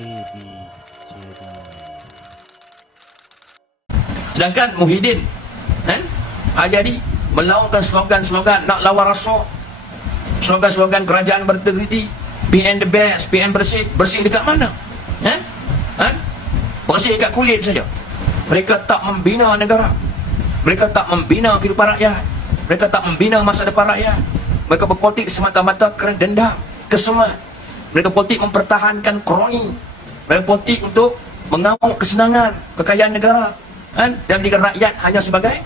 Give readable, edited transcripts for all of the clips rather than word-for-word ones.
KB Channel. Sedangkan Muhyiddin Haryadi melaungkan slogan-slogan nak lawan rasuah, slogan-slogan kerajaan berintegriti, PN the best, PN bersih. Bersih dekat mana? Bersih dekat kulit saja. Mereka tak membina negara, mereka tak membina kehidupan rakyat, mereka tak membina masa depan rakyat. Mereka berpolitik semata-mata kerana dendam, kesemat. Mereka politik mempertahankan kroni. Mereka politik untuk mengamuk kesenangan, kekayaan negara, dan menjadikan rakyat hanya sebagai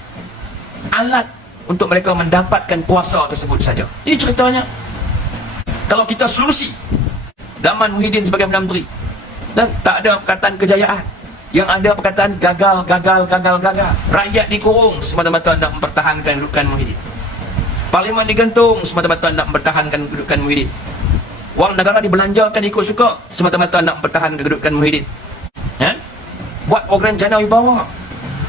alat untuk mereka mendapatkan kuasa tersebut saja. Ini ceritanya. Kalau kita solusi zaman Muhyiddin sebagai Perdana Menteri, dan tak ada perkataan kejayaan, yang ada perkataan gagal. Rakyat dikurung semata-mata nak mempertahankan kedudukan Muhyiddin. Parlimen digantung semata-mata nak mempertahankan kedudukan Muhyiddin. Wang negara dibelanjakan ikut suka semata-mata nak mempertahankan kedudukan Muhyiddin. Buat program jana wibawa,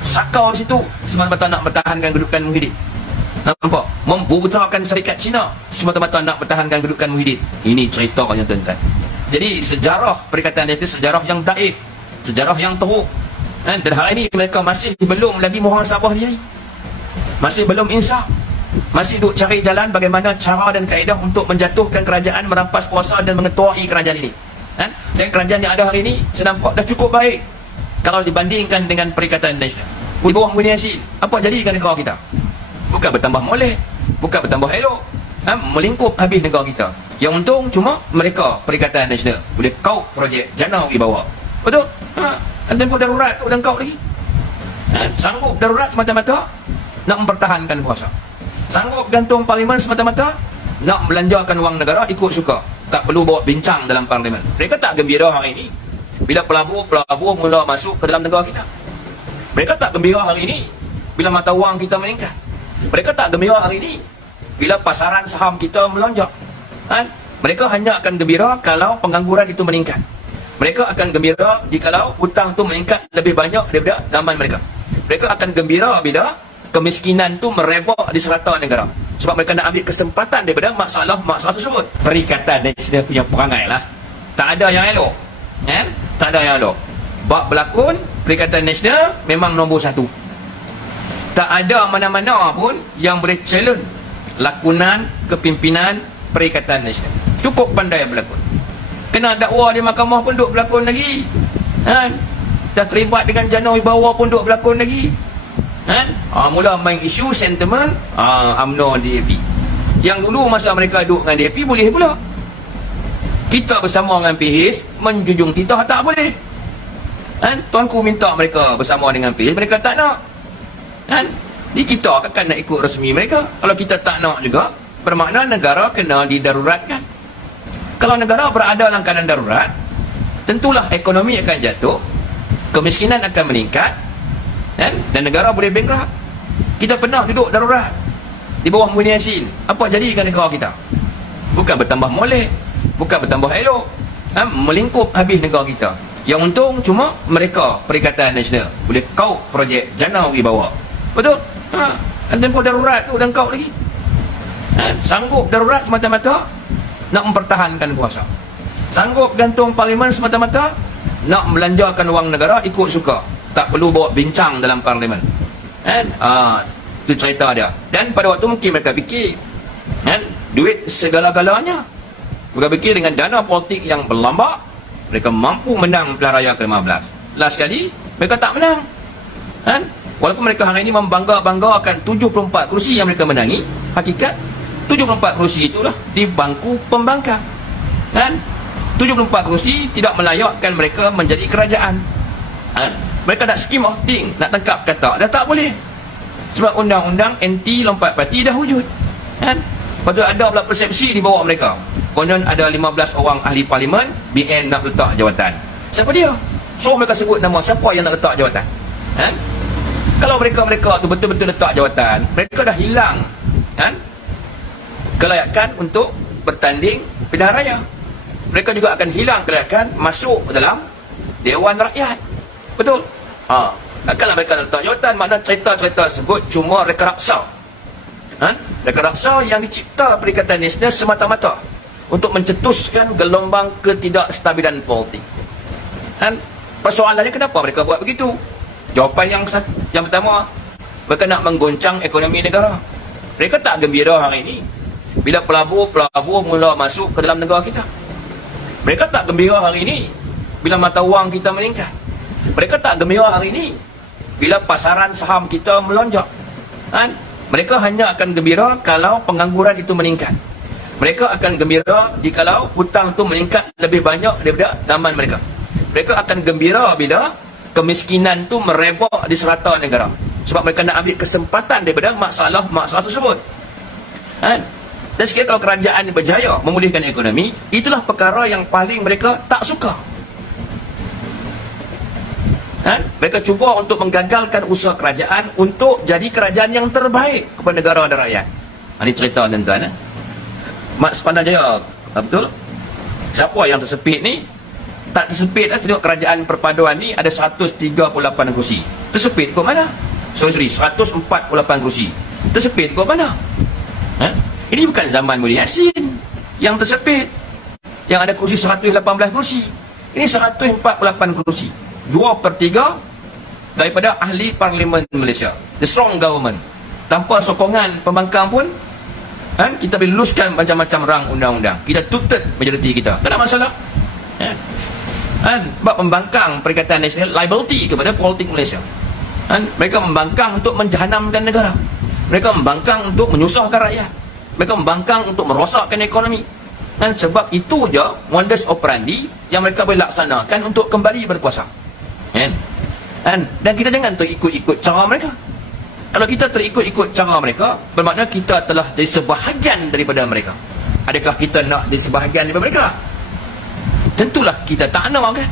sakau di situ semata-mata nak mempertahankan kedudukan Muhyiddin. Nampak? Membubutrakan syarikat Cina semata-mata nak mempertahankan kedudukan Muhyiddin. Ini ceritanya tuan-tuan. Jadi sejarah Perikatan Nasional sejarah yang daif, sejarah yang teruk. Dan hari ini mereka masih belum lagi muhasabah dia, masih belum insaf, masih duk cari jalan bagaimana cara dan kaedah untuk menjatuhkan kerajaan, merampas kuasa dan mengetuai kerajaan ini. Dan kerajaan yang ada hari ini saya nampak dah cukup baik kalau dibandingkan dengan Perikatan Nasional. Di bawah Muhyiddin Yassin, apa jadikan negara kita? Bukan bertambah molek, bukan bertambah elok, melingkup habis negara kita. Yang untung cuma mereka Perikatan Nasional boleh kau projek jana wibawa. Betul? Tempoh darurat tu dan kau lagi. Sanggup darurat semata-mata nak mempertahankan kuasa. Sanggup gantung parlimen semata-mata nak belanjakan wang negara ikut suka. Tak perlu bawa bincang dalam parlimen. Mereka tak gembira hari ini bila pelabur mula masuk ke dalam negara kita. Mereka tak gembira hari ini bila mata wang kita meningkat. Mereka tak gembira hari ini bila pasaran saham kita melonjak. Mereka hanya akan gembira kalau pengangguran itu meningkat. Mereka akan gembira jikalau hutang itu meningkat lebih banyak daripada zaman mereka. Mereka akan gembira bila kemiskinan tu merebak di serata negara. Sebab mereka nak ambil kesempatan daripada masalah tersebut. Perikatan Nasional punya perangai lah, tak ada yang elok. Tak ada yang elok. Bab berlakon Perikatan Nasional memang nombor satu. Tak ada mana-mana pun yang boleh challenge lakonan kepimpinan Perikatan Nasional. Cukup pandai berlakon. Kena dakwa di mahkamah pun duk berlakon lagi. Dah terlibat dengan jana wibawa pun duk berlakon lagi. Mula main isu sentimen UMNO DAP. Yang dulu masa mereka duduk dengan DAP boleh pula. Kita bersama dengan PH menjunjung titah tak boleh. Tuanku minta mereka bersama dengan PH, mereka tak nak. Jadi kita akan nak ikut resmi mereka. Kalau kita tak nak juga, bermakna negara kena didaruratkan. Kalau negara berada dalam keadaan darurat, tentulah ekonomi akan jatuh, kemiskinan akan meningkat, dan negara boleh bankrupt. Kita pernah duduk darurat di bawah Muhyiddin Yassin. Apa jadikan negara kita? Bukan bertambah molek, bukan bertambah elok, melingkup habis negara kita. Yang untung cuma mereka Perikatan Nasional boleh kau projek jana wibawa. Betul? Tempoh darurat tu dan kau lagi. Sanggup darurat semata-mata nak mempertahankan kuasa. Sanggup gantung parlimen semata-mata nak belanjakan wang negara ikut suka. Tak perlu bawa bincang dalam parlimen. Itu cerita dia. Dan pada waktu mungkin mereka fikir duit segala-galanya. Mereka fikir dengan dana politik yang berlambak mereka mampu menang pilihan raya ke-15. Last sekali mereka tak menang. Walaupun mereka hari ini membangga-banggakan 74 kerusi yang mereka menangi, hakikat 74 kerusi itulah di bangku pembangkang. 74 kerusi tidak melayakkan mereka menjadi kerajaan. Mereka nak scheme of thing, nak tangkap kata, dah tak boleh. Sebab undang-undang anti lompat parti dah wujud. Lepas tu ada pula persepsi di bawah mereka. Konon ada 15 orang ahli parlimen, BN nak letak jawatan. Siapa dia? So mereka sebut nama siapa yang nak letak jawatan. Kalau mereka tu betul-betul letak jawatan, mereka dah hilang kelayakan untuk bertanding pilihan raya. Mereka juga akan hilang kelayakan masuk dalam Dewan Rakyat. Betul? Takkanlah mereka letak jawatan, makna cerita-cerita tersebut cuma reka raksa. Reka raksa yang dicipta Perikatan Nasional semata-mata untuk mencetuskan gelombang ketidakstabilan politik. Kan? Persoalannya kenapa mereka buat begitu? Jawapan yang pertama, mereka nak menggoncang ekonomi negara. Mereka tak gembira hari ini bila pelabur mula masuk ke dalam negara kita. Mereka tak gembira hari ini bila mata wang kita meningkat. Mereka tak gembira hari ini bila pasaran saham kita melonjak. Kan? Mereka hanya akan gembira kalau pengangguran itu meningkat. Mereka akan gembira jikalau hutang itu meningkat lebih banyak daripada zaman mereka. Mereka akan gembira bila kemiskinan itu merebak di serata negara. Sebab mereka nak ambil kesempatan daripada masalah tersebut. Kan? Dan sekiranya kalau kerajaan berjaya memulihkan ekonomi, itulah perkara yang paling mereka tak suka. Kan? Mereka cuba untuk menggagalkan usaha kerajaan untuk jadi kerajaan yang terbaik kepada negara dan rakyat. Ini cerita tuan-tuan. Mat Sepanjang betul? Siapa yang tersepit ni? Tak tersepit lah. Tengok kerajaan perpaduan ni ada 138 kursi. Tersepit ke mana? Sorry, 148 kursi. Tersepit ke mana? Ha? Ini bukan zaman Muhyiddin Yassin yang tersepit, yang ada kursi 118 kursi. Ini 148 kursi. 2/3 daripada ahli Parlimen Malaysia. The strong government. Tanpa sokongan pembangkang pun, kan, kita boleh luluskan macam-macam rang undang-undang. Kita tuntut majoriti kita. Tak ada masalah. Kan? Sebab membangkang Perikatan Nasional liability kepada politik Malaysia. Kan? Mereka membangkang untuk menjahanamkan negara. Mereka membangkang untuk menyusahkan rakyat. Mereka membangkang untuk merosakkan ekonomi. Dan sebab itu je modus operandi yang mereka boleh laksanakan untuk kembali berkuasa. Kan? Dan kita jangan terikut-ikut cara mereka. Kalau kita terikut-ikut cara mereka, bermakna kita telah jadi sebahagian daripada mereka. Adakah kita nak jadi sebahagian daripada mereka? Tentulah kita tak nak, kan?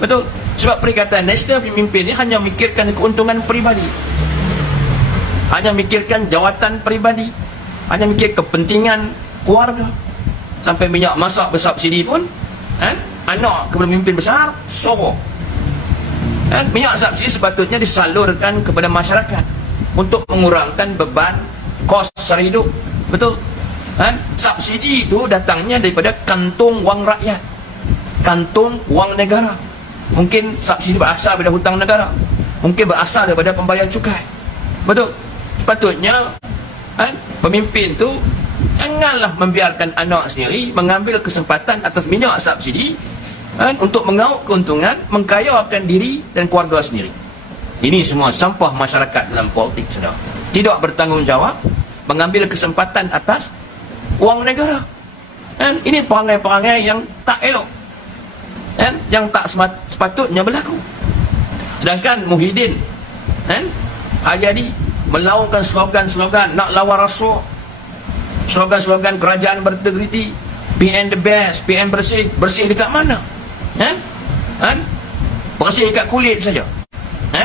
Betul? Sebab Perikatan Nasional pemimpin ni hanya memikirkan keuntungan peribadi, hanya memikirkan jawatan peribadi, hanya mikir kepentingan keluarga. Sampai minyak masak bersubsidi pun, anak kepada pemimpin besar sorok. Minyak subsidi sepatutnya disalurkan kepada masyarakat untuk mengurangkan beban kos sara hidup. Betul? Subsidi itu datangnya daripada kantung wang rakyat, kantung wang negara. Mungkin subsidi berasal daripada hutang negara, mungkin berasal daripada pembayar cukai. Betul? Sepatutnya pemimpin tu janganlah membiarkan anak sendiri mengambil kesempatan atas minyak subsidi untuk mengauk keuntungan, mengkayakan diri dan keluarga sendiri. Ini semua sampah masyarakat dalam politik, saudara. Tidak bertanggungjawab, mengambil kesempatan atas wang negara. Ini perangai-perangai yang tak elok, yang tak sepatutnya berlaku. Sedangkan Muhyiddin Haryadi melaungkan slogan-slogan nak lawan rasuah, slogan-slogan kerajaan berintegriti, PN the best, PN bersih. Bersih dekat mana? Bersih dekat kulit saja.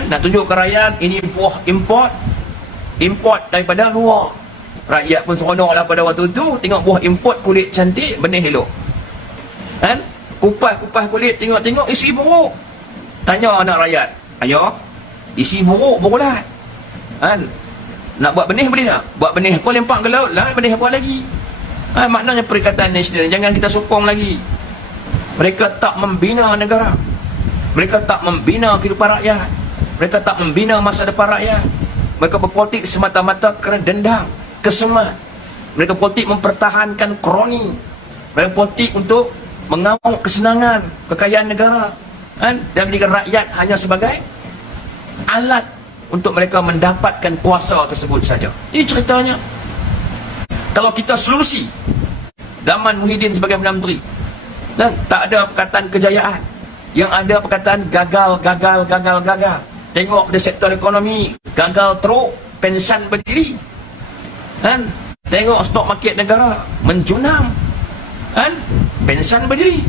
Nak tunjuk ke rakyat ini buah import daripada luar. Rakyat pun seronoklah pada waktu tu tengok buah import, kulit cantik, benih elok. Kupas kulit, tengok isi buruk. Tanya anak rakyat, ayah, isi buruk berulat. Nak buat benih boleh tak? Buat benih apa, lempak ke laut lah, benih apa lagi? Maknanya Perikatan Nasional jangan kita sokong lagi. Mereka tak membina negara, mereka tak membina kehidupan rakyat, mereka tak membina masa depan rakyat. Mereka berpolitik semata-mata kerana dendam, kesemat. Mereka politik mempertahankan kroni. Mereka politik untuk mengamuk kesenangan, kekayaan negara, dan menjadikan rakyat hanya sebagai alat untuk mereka mendapatkan kuasa tersebut saja. Ini ceritanya. Kalau kita solusi zaman Muhyiddin sebagai Perdana Menteri, dan tak ada perkataan kejayaan, yang ada perkataan gagal. Tengok pada sektor ekonomi, gagal teruk, pensan berdiri. Tengok stok market negara menjunam, pensan berdiri.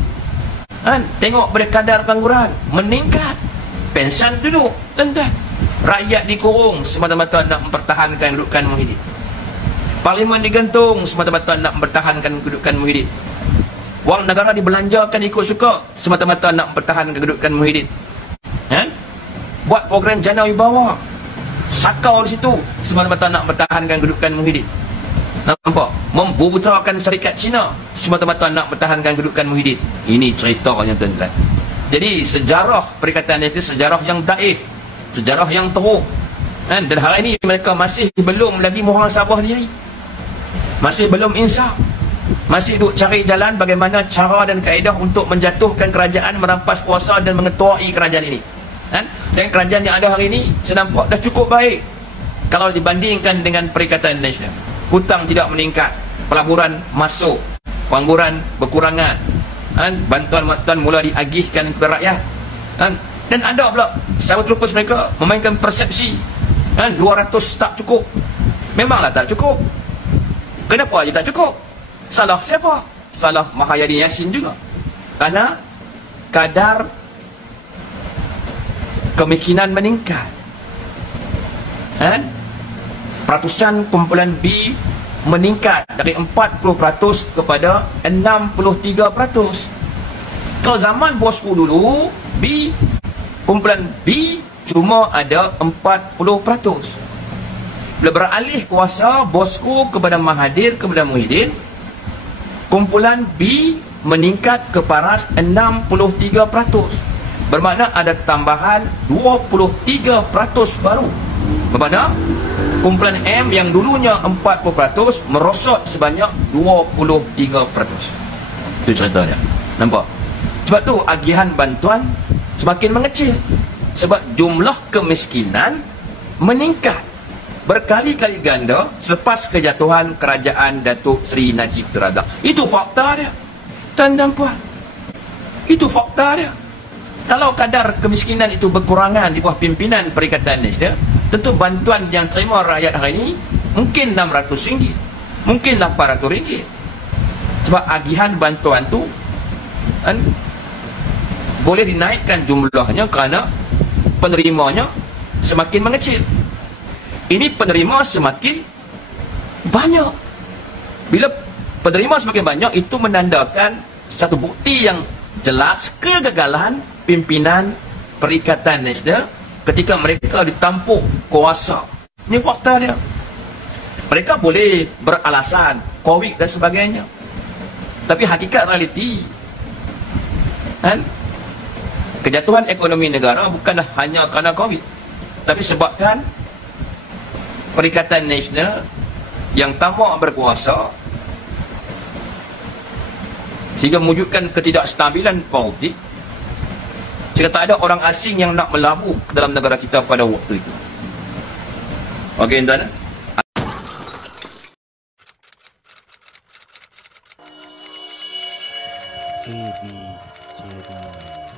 Tengok pada kadar pengangguran meningkat, pensan duduk. Tuan-tuan, rakyat dikurung semata-mata nak mempertahankan kedudukan Muhyiddin. Parlimen digantung semata-mata nak mempertahankan kedudukan Muhyiddin. Wang negara dibelanjakan ikut suka semata-mata nak mempertahankan kedudukan Muhyiddin. Buat program jana wibawa, sakau di situ semata-mata nak mempertahankan kedudukan Muhyiddin. Nampak? Membubuterakan syarikat Cina semata-mata nak mempertahankan kedudukan Muhyiddin. Ini ceritanya, tuan-tuan. Jadi sejarah Perikatan Nasional sejarah yang daif, sejarah yang teruk. Dan hari ini mereka masih belum lagi muhasabah diri. Masih belum insaf. Masih duk cari jalan bagaimana cara dan kaedah untuk menjatuhkan kerajaan, merampas kuasa dan mengetuai kerajaan ini. Dan kerajaan yang ada hari ini senampak dah cukup baik kalau dibandingkan dengan Perikatan Nasional. Hutang tidak meningkat, pelaburan masuk, pengangguran berkurangan, bantuan-bantuan mula diagihkan kepada rakyat. Dan ada pula sahabat terlepas mereka memainkan persepsi 200 tak cukup. Memanglah tak cukup. Kenapa aja tak cukup? Salah siapa? Salah Mahayadin Yassin juga. Karena kadar kemiskinan meningkat. Peratusan kumpulan B meningkat dari 40% kepada 63%. Kalau zaman bosku dulu, kumpulan B cuma ada 40%. Bila beralih kuasa bosku kepada Mahathir, kepada Muhyiddin, kumpulan B meningkat ke paras 63%. Bermakna ada tambahan 23% baru. Bermakna kumpulan M yang dulunya 40% merosot sebanyak 23%. Itu ceritanya. Nampak? Sebab tu agihan bantuan semakin mengecil. Sebab jumlah kemiskinan meningkat berkali-kali ganda selepas kejatuhan kerajaan Datuk Seri Najib Razak. Itu fakta dia. Tuan-tuan puan. Itu fakta dia. Kalau kadar kemiskinan itu berkurangan di bawah pimpinan Perikatan Nasional, tentu bantuan yang terima rakyat hari ini mungkin RM600, mungkin RM800. Sebab agihan bantuan tu boleh dinaikkan jumlahnya kerana penerimanya semakin mengecil. Ini penerima semakin banyak. Bila penerima semakin banyak, itu menandakan satu bukti yang jelas kegagalan pimpinan Perikatan Nasional ketika mereka ditampuk kuasa. Ini fakta dia. Mereka boleh beralasan COVID dan sebagainya, tapi hakikat realiti kejatuhan ekonomi negara bukanlah hanya kerana COVID, tapi sebabkan Perikatan Nasional yang tamak berkuasa sehingga mewujudkan ketidakstabilan politik, sehingga tak ada orang asing yang nak melabur ke dalam negara kita pada waktu itu. Okey, tuan. AB Channel.